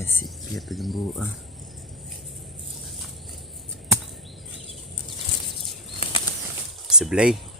Asik dia pegembu ah. Sebelah.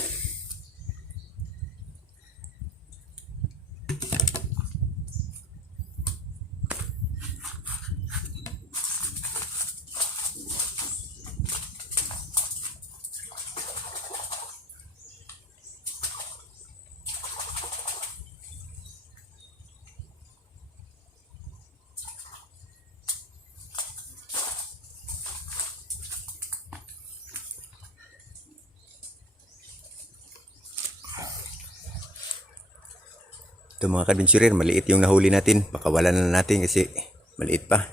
Ito mga kadventurer, maliit yung nahuli natin. Baka wala na natin kasi maliit pa.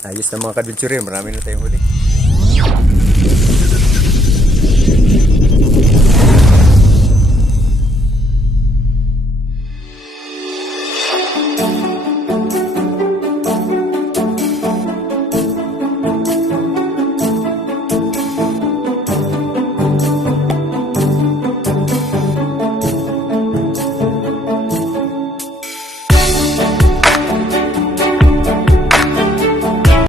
Ayos na mga kadventurer, marami na tayong huli.